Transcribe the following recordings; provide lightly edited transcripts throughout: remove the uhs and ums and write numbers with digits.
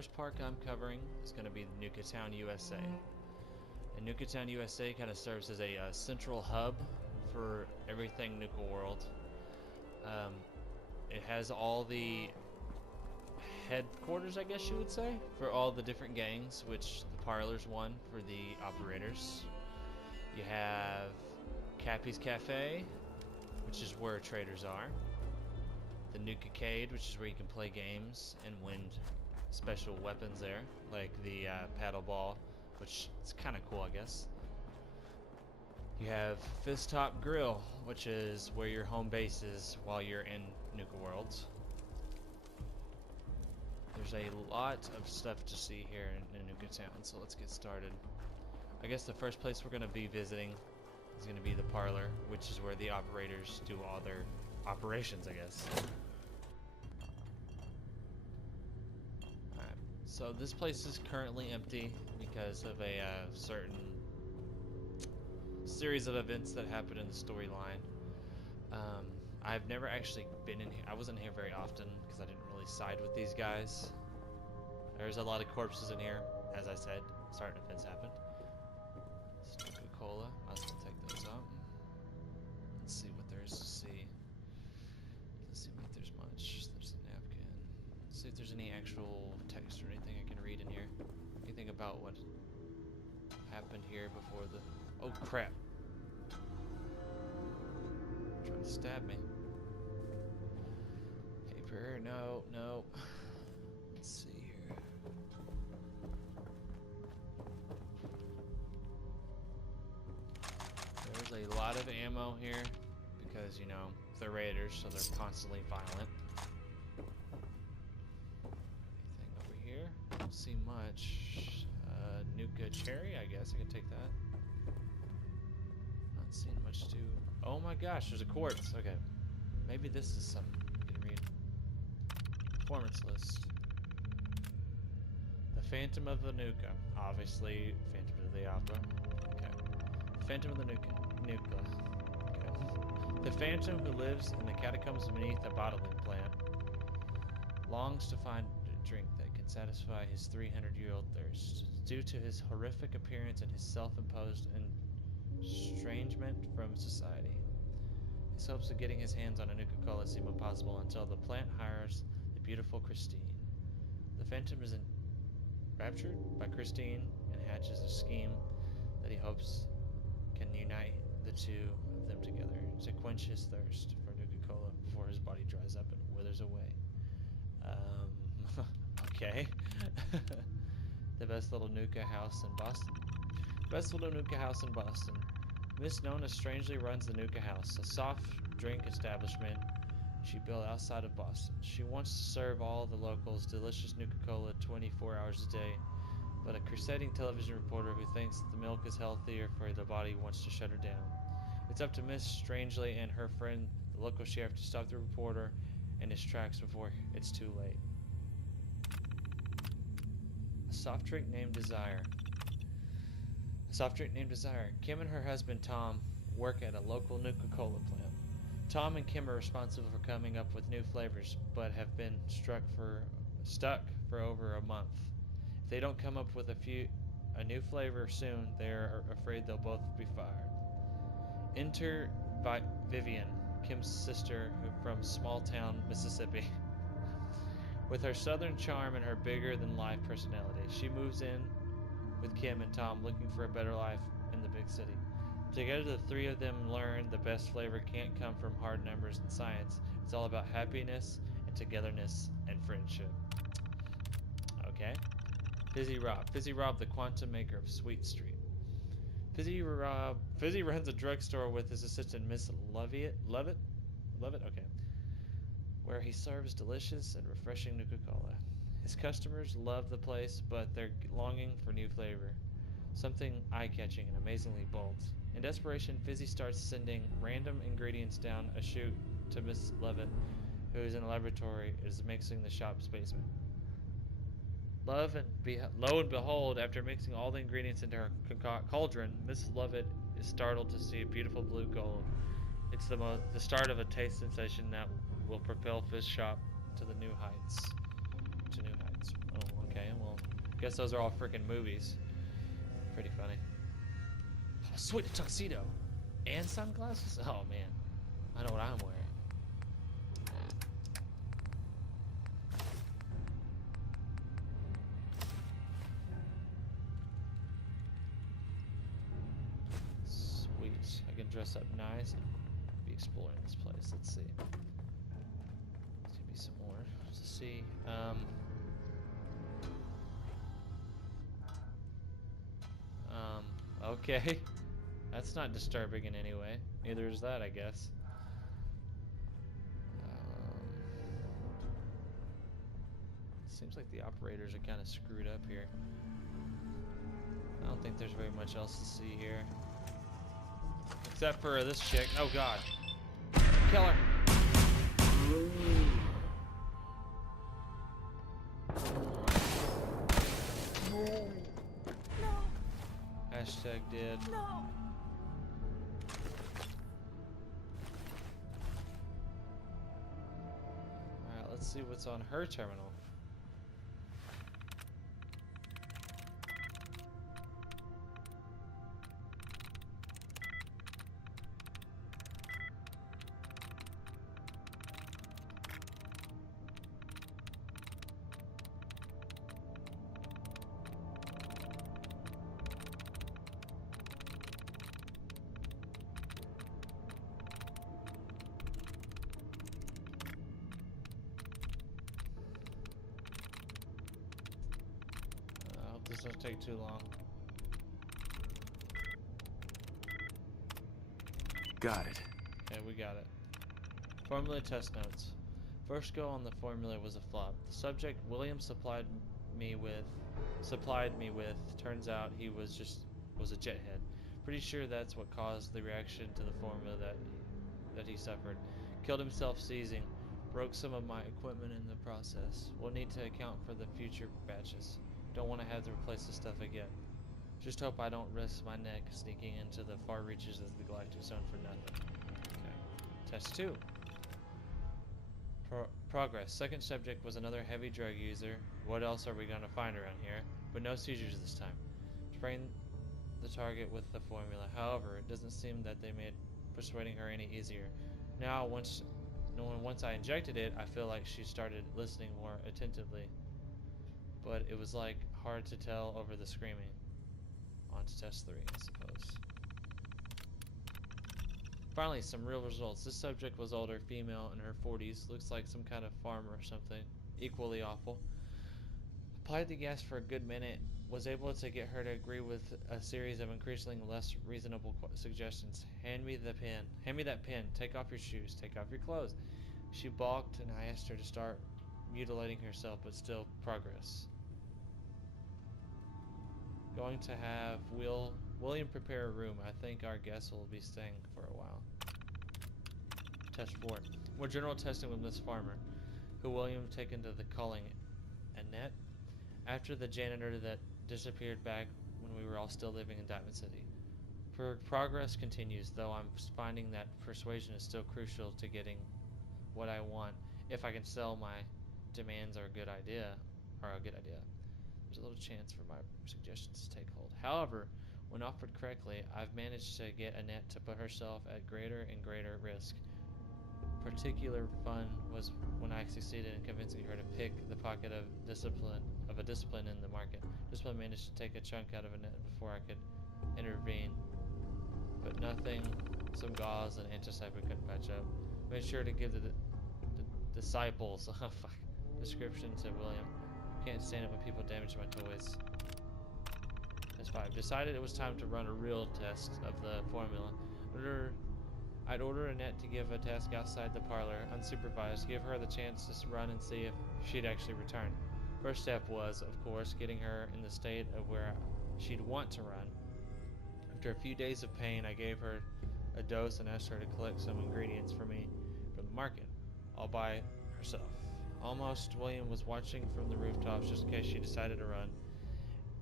first park I'm covering is going to be Nuka Town, USA. And Nuka Town, USA kind of serves as a central hub for everything Nuka World. It has all the headquarters, I guess you would say, for all the different gangs, which the Parlor's one for the operators. You have Cappy's Cafe, which is where traders are. The Nuka-cade, which is where you can play games and win special weapons there, like the paddle ball, which is kind of cool, I guess. You have Fist Top Grill, which is where your home base is while you're in Nuka Worlds. There's a lot of stuff to see here in Nuka Town, so let's get started. I guess the first place we're going to be visiting is going to be the Parlor, which is where the operators do all their operations, I guess. Alright, so this place is currently empty because of a certain series of events that happened in the storyline. I've never actually been in here. I wasn't here very often because I didn't really side with these guys. There's a lot of corpses in here, as I said. Certain events happened. Coca-Cola. Might as well take those out. Let's see what there is to see. Doesn't seem like there's much. There's a napkin. Let's see if there's any actual text or anything I can read in here. Anything about what happened here before the... Oh, crap. Trying to stab me. Paper, no, no. Let's see here. There's a lot of ammo here because, you know, they're raiders, so they're constantly violent. Anything over here? Don't see much. Nuka cherry, I guess I can take that. Not seeing much to... Oh my gosh, there's a quartz. Okay. Maybe this is something we can read. Performance list. The Phantom of the Nuka. Obviously, Phantom of the Opera. Okay. Phantom of the Nuka. Okay. The Phantom who lives in the catacombs beneath a bottling plant longs to find a drink that can satisfy his 300-year-old thirst. Due to his horrific appearance and his self-imposed estrangement from society, his hopes of getting his hands on a Nuka-Cola seem impossible until the plant hires the beautiful Christine. The Phantom is enraptured by Christine and hatches a scheme that he hopes can unite the two of them together to quench his thirst for Nuka-Cola before his body dries up and withers away. Okay. The best little Nuka house in Boston. Best little Nuka house in Boston. Miss Nona strangely runs the Nuka House, a soft drink establishment she built outside of Boston. She wants to serve all the locals delicious Nuka-Cola 24 hours a day, but a crusading television reporter who thinks that the milk is healthier for the body wants to shut her down. It's up to Miss Strangely and her friend, the local sheriff, to stop the reporter in his tracks before it's too late. A soft drink named Desire. A soft drink named Desire. Kim and her husband Tom work at a local Nuka-Cola plant. Tom and Kim are responsible for coming up with new flavors, but have been stuck for over a month. If they don't come up with a new flavor soon, they are afraid they'll both be fired. Enter Vivian, Kim's sister from small town Mississippi. With her southern charm and her bigger-than-life personality, she moves in with Kim and Tom, looking for a better life in the big city. Together, the three of them learn the best flavor can't come from hard numbers and science. It's all about happiness and togetherness and friendship. Okay. Fizzy Rob. Fizzy Rob, the quantum maker of Sweet Street. Fizzy runs a drugstore with his assistant, Miss Lovett? Okay. Where he serves delicious and refreshing Nuka-Cola. His customers love the place, but they're longing for new flavor. Something eye-catching and amazingly bold. In desperation, Fizzy starts sending random ingredients down a chute to Miss Lovett, who is in a laboratory, is mixing the shop's basement. Lo and behold, after mixing all the ingredients into her cauldron, Miss Lovett is startled to see a beautiful blue gold. It's the start of a taste sensation that will propel Fizz Shop to the new heights. Oh, okay. Okay, well, guess those are all freaking movies. Pretty funny. Oh, sweet, a tuxedo. And sunglasses? Oh, man. I know what I'm wearing. Sweet. I can dress up nice and be exploring this place. Let's see. There's gonna be some more to see. Okay. That's not disturbing in any way. Neither is that, I guess. Seems like the operators are kind of screwed up here. I don't think there's very much else to see here. Except for this chick. Oh god. Kill her. No. Hashtag dead. No. Alright, let's see what's on her terminal. This doesn't take too long. Got it. Okay, we got it. Formula test notes. First go on the formula was a flop. The subject William supplied me with turns out he was a jethead. Pretty sure that's what caused the reaction to the formula that he suffered. Killed himself seizing. Broke some of my equipment in the process. We'll need to account for the future batches. Don't want to have to replace the stuff again. Just hope I don't risk my neck sneaking into the far reaches of the galactic zone for nothing. Okay. Test 2. Progress. Second subject was another heavy drug user. What else are we going to find around here? But no seizures this time. Spraying the target with the formula. However, it doesn't seem that they made persuading her any easier. Now, once I injected it, I feel like she started listening more attentively. But it was like hard to tell over the screaming. On to test 3, I suppose. Finally, some real results. This subject was older, female, in her 40s. Looks like some kind of farmer or something. Equally awful. Applied the gas for a good minute. Was able to get her to agree with a series of increasingly less reasonable suggestions. Hand me the pen. Hand me that pen. Take off your shoes. Take off your clothes. She balked, and I asked her to start mutilating herself, but still progress. Going to have William prepare a room. I think our guest will be staying for a while. Test 4. More general testing with Miss Farmer, who William taken to the calling Annette, after the janitor that disappeared back when we were all still living in Diamond City. Progress continues, though I'm finding that persuasion is still crucial to getting what I want. If I can sell my demands are a good idea. There's a little chance for my suggestions to take hold. However, when offered correctly, I've managed to get Annette to put herself at greater and greater risk. Particular fun was when I succeeded in convincing her to pick the pocket of a discipline in the market. Discipline managed to take a chunk out of Annette before I could intervene. But nothing some gauze and antiseptic couldn't patch up. Made sure to give the disciples description to William. Can't stand it when people damage my toys. Test 5. Decided it was time to run a real test of the formula. I'd order Annette to give a task outside the parlor, unsupervised, give her the chance to run and see if she'd actually return. First step was, of course, getting her in the state of where she'd want to run. After a few days of pain, I gave her a dose and asked her to collect some ingredients for me from the market, all by herself. Almost, William was watching from the rooftops just in case she decided to run.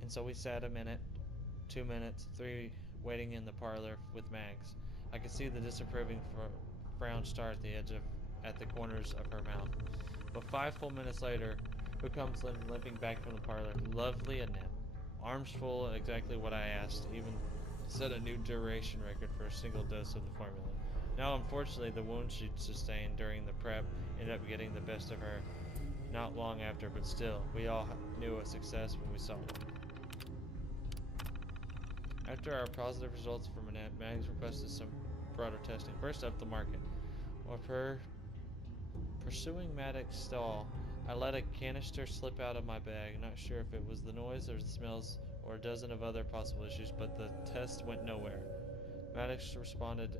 And so we sat a minute, 2 minutes, 3, waiting in the parlor with Mags. I could see the disapproving frown start at the corners of her mouth. But 5 full minutes later, who comes limping back from the parlor. Lovely Annette. Arms full, exactly what I asked, even set a new duration record for a single dose of the formula. Now, unfortunately, the wound she sustained during the prep ended up getting the best of her not long after, but still, we all knew a success when we saw one. After our positive results from Annette, Mags requested some broader testing. First up, the market. While pursuing Maddox's stall, I let a canister slip out of my bag, not sure if it was the noise or the smells or a dozen of other possible issues, but the test went nowhere. Maddox responded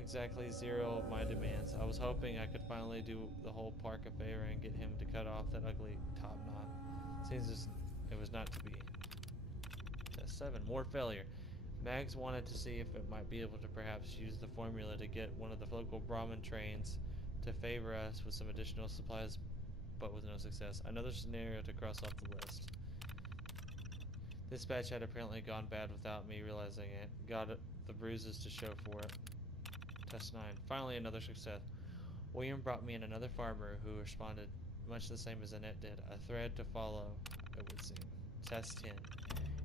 exactly zero of my demands. I was hoping I could finally do the whole park a favor and get him to cut off that ugly top knot. Seems it was not to be. Test 7. More failure. Mags wanted to see if it might be able to perhaps use the formula to get one of the local Brahmin trains to favor us with some additional supplies, but with no success. Another scenario to cross off the list. This batch had apparently gone bad without me realizing it. Got the bruises to show for it. Test 9. Finally, another success. William brought me in another farmer who responded much the same as Annette did. A thread to follow, it would seem. Test 10.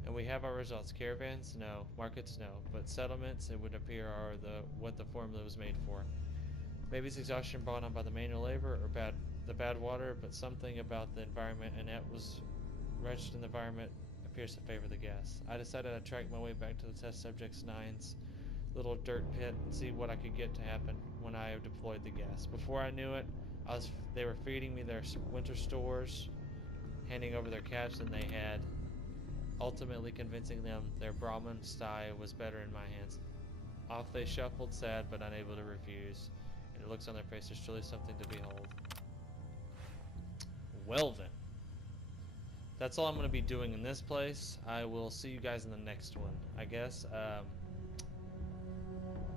And we have our results. Caravans? No. Markets? No. But settlements, it would appear, are what the formula was made for. Maybe it's exhaustion brought on by the manual labor or the bad water, but something about the environment Annette was wretched in the environment appears to favor the gas. I decided I'd track my way back to the test subject's 9's little dirt pit and see what I could get to happen when I deployed the gas. Before I knew it, they were feeding me their winter stores, handing over their cash than they had, ultimately convincing them their Brahmin sty was better in my hands. Off they shuffled, sad but unable to refuse, and the looks on their faces truly something to behold. Well then, that's all I'm going to be doing in this place. I will see you guys in the next one, I guess.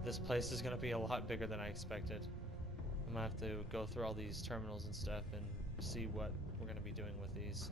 This place is going to be a lot bigger than I expected. I'm going to have to go through all these terminals and stuff and see what we're going to be doing with these.